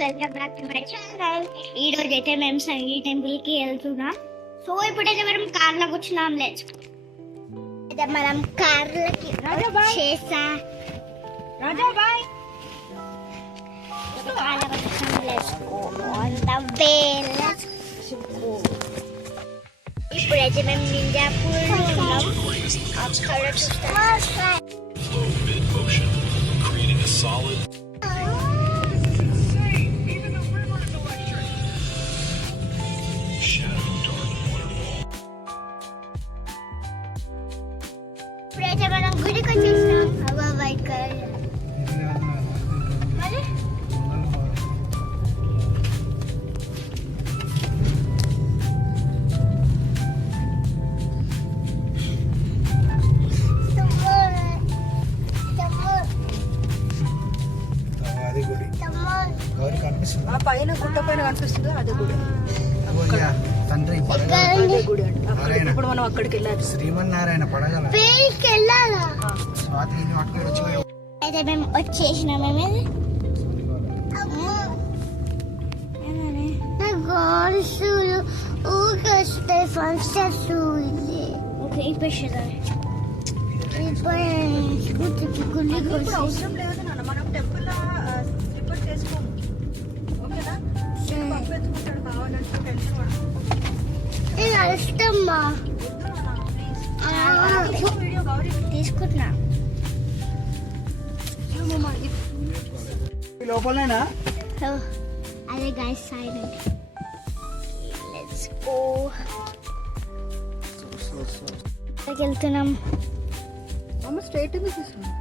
Welcome back to my channel. ఈ రోజు అయితే మేము సంగీ టెంపుల్ కి వెళ్తున్నాం. సో ఇప్పుడైతే మనం కార్ లో కూర్చున్నాం. లెట్స్ అయితే మనం కార్ లకి చేసా రాజా బాయ్ కార్ లో కూర్చున్నాం. Let's go on the way. Let's go. ఇప్పుడైతే మేము మింజాపూర్ ఉన్నాం. అక్కడ చూస్తాం. ఇప్పుడైతే మనం గుడికి వచ్చేసినాం. హవా వైట్ కలర్ మరి పైన గుట్ట పైన కనిపిస్తుంది అదే గుడి. తండ్రి గుడి అంటే ఇప్పుడు మనం అక్కడికి వెళ్ళాలి. శ్రీమన్నారాయణ పడగల అయితే మేము వచ్చేసినాం. అవసరం లేదు నాన్న, మనం టెంపుల్ స్లిప్పర్స్ వేసుకోము. ఓకేనా? పప్పు ఎత్తుకుంటాడు కావాలంటే టెన్షన్ వీడియో గౌరీ తీసుకుంటున్నా. లోపలైనా అదే గైస్ సైలెంట్. Let's go. వెళ్తున్నాం. అమ్మ స్ట్రైట్ తీసుకున్నాం.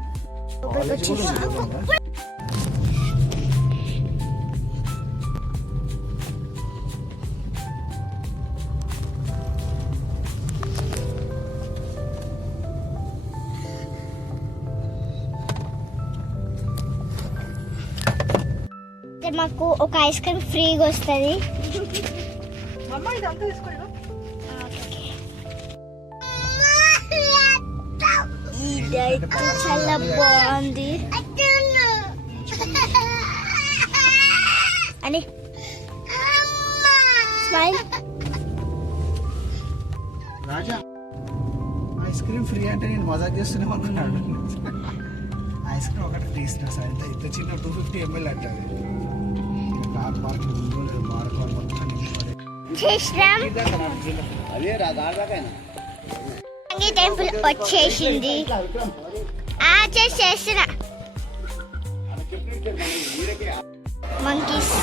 మాకు ఒక ఐస్ క్రీమ్ ఫ్రీగా వస్తుంది. అమ్మ ఇదంతా తీసుకోండి. ఇదైతే చాలా బాగుంది అని స్మైల్. రాజా ఐస్ క్రీమ్ ఫ్రీ అంటే నేను మజాక్ చేస్తూనే అనుకున్నాను. ఐస్ క్రీమ్ ఒకటి తీసిన సార్ ఇంత చిన్న 250 ml అంటారు. కార్ పార్కింగ్ అదే రాదాకైనా సంగీ టెంపుల్ వచ్చేసింది. చేసిన మంకీస్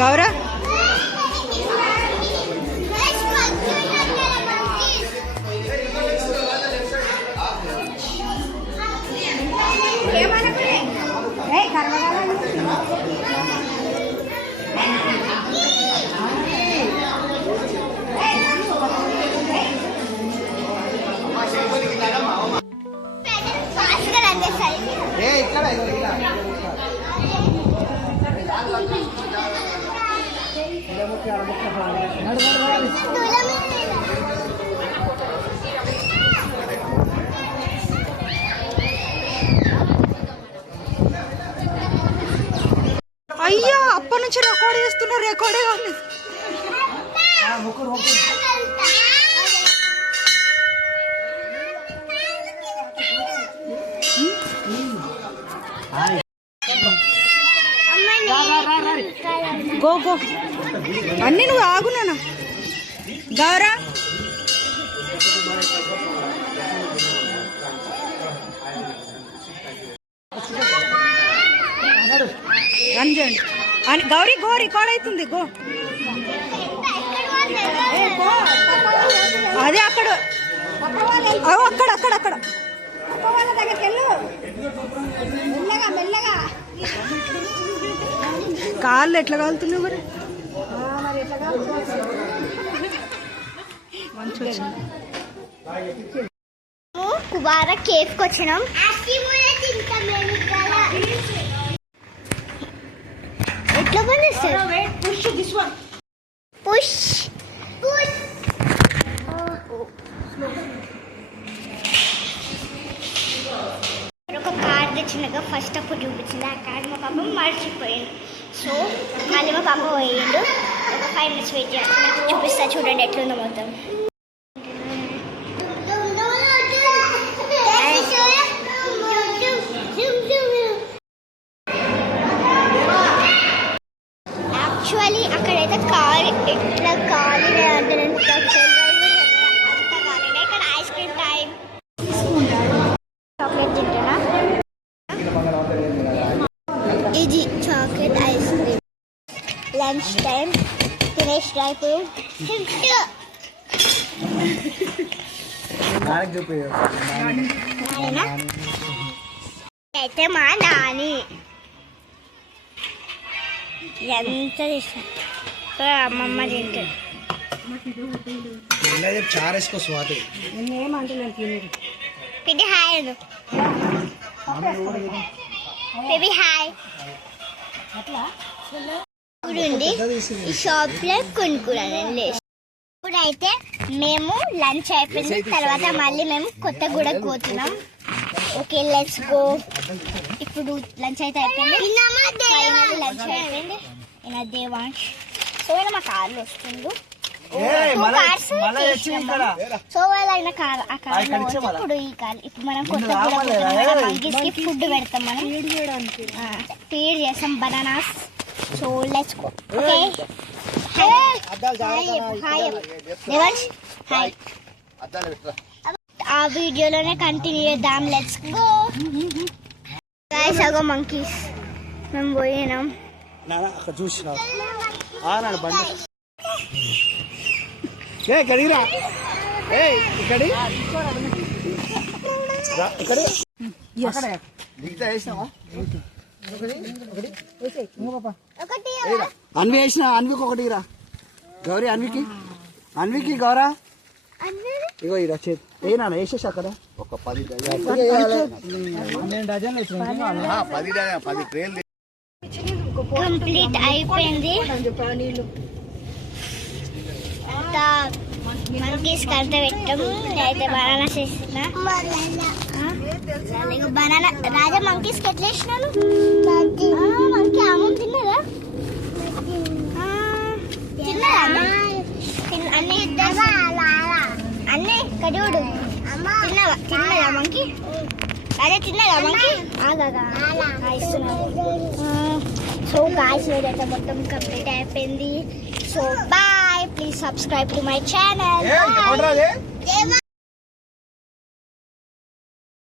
గౌరా అయ్యా అప్పటి నుంచి రికార్డ్ చేస్తున్నా. రికార్డే కాలేదు. గో గో అన్నీ నువ్వు ఆగునా గౌరా. రంజండి అని గౌరీ గో రికార్డ్ అవుతుంది. గో అదే అక్కడ అక్కడ అక్కడ అక్కడ కాళ్ళు ఎట్లా కాలుతున్నావు మరి? కుబారా కేఫ్ కి వచ్చినాం. తెచ్చినాక ఫస్ట్ అప్పుడు చూపించింది ఆ కార్డ్ మా పాప మర్చిపోయింది. సో మళ్ళీ మా పాప పోయిండు. ఒక 5 minutes వెయిట్ చేస్తాను, చూపిస్తా చూడండి ఎట్లుందో మొత్తం. యాక్చువల్లీ అక్కడైతే కాలి ఎట్లా కాలి అంటే ఇక్కడ ఐస్ క్రీమ్ టైం. చాక్లెట్ తింటానా? ఇది chocolate ice cream. Lunch time తినేసి రైపు అయితే మా నాని ఎంత ఇష్టం అమ్మమ్మ తింటుంది. చారేసుకో స్వాతి పిడి హాయ్ అను. Baby hi. చూడండి ఈ షాప్ లో కొనుక్కున్నాను. ఇప్పుడైతే మేము లంచ్ అయిపోయింది, తర్వాత మళ్ళీ మేము కొత్తగూడకు పోతున్నాం. Okay let's go. ఇప్పుడు లంచ్ అయితే అయిపోయింది, లంచ్ అయిపోయింది. ఈయన దేవాంష్. సో ఈయన మా కార్లో వస్తుండు. సో వాళ్ళు అయిన కార్ ఆ కార్ ఇప్పుడు ఈ కార్ ఇప్పుడు మనం కొత్తగూడ మంకీస్కి ఫుడ్ పెడతాం. మనం ఫీడ్ చేస్తాం bananas. So let's go. Okay Devansh hi. ఆ వీడియోలోనే కంటిన్యూ చేద్దాం. Let's go guys. అగో మంకీస్ మేము పోయినాం. అక్కడ చూసినా బండి గడిరా ఇక్కడ అన్వి వేసిన అన్వికి ఒకటి రా గౌరీ. అన్వికి గౌరా ఇగో ఈ రచేది ఏనా వేసేసి అక్కడ ఒక 10 ట్రైన్లు కంప్లీట్ అయిపోయింది. మంకీస్ కంట పెట్టాము. అయితే బనానాస్ వేసిన బనానా. రాజా మంకీస్ ఎట్లా వేసినాను? మంకీ ఆమం తిన్నదా? తిన్నదా అన్నీ అన్నీ కడిగుడు తిన్నదా మంకీ? అదే తిన్నదా మంకీ? సో గాయ్స్ అయితే మొత్తం కంప్లీట్ అయిపోయింది. So bye. Please subscribe to my channel.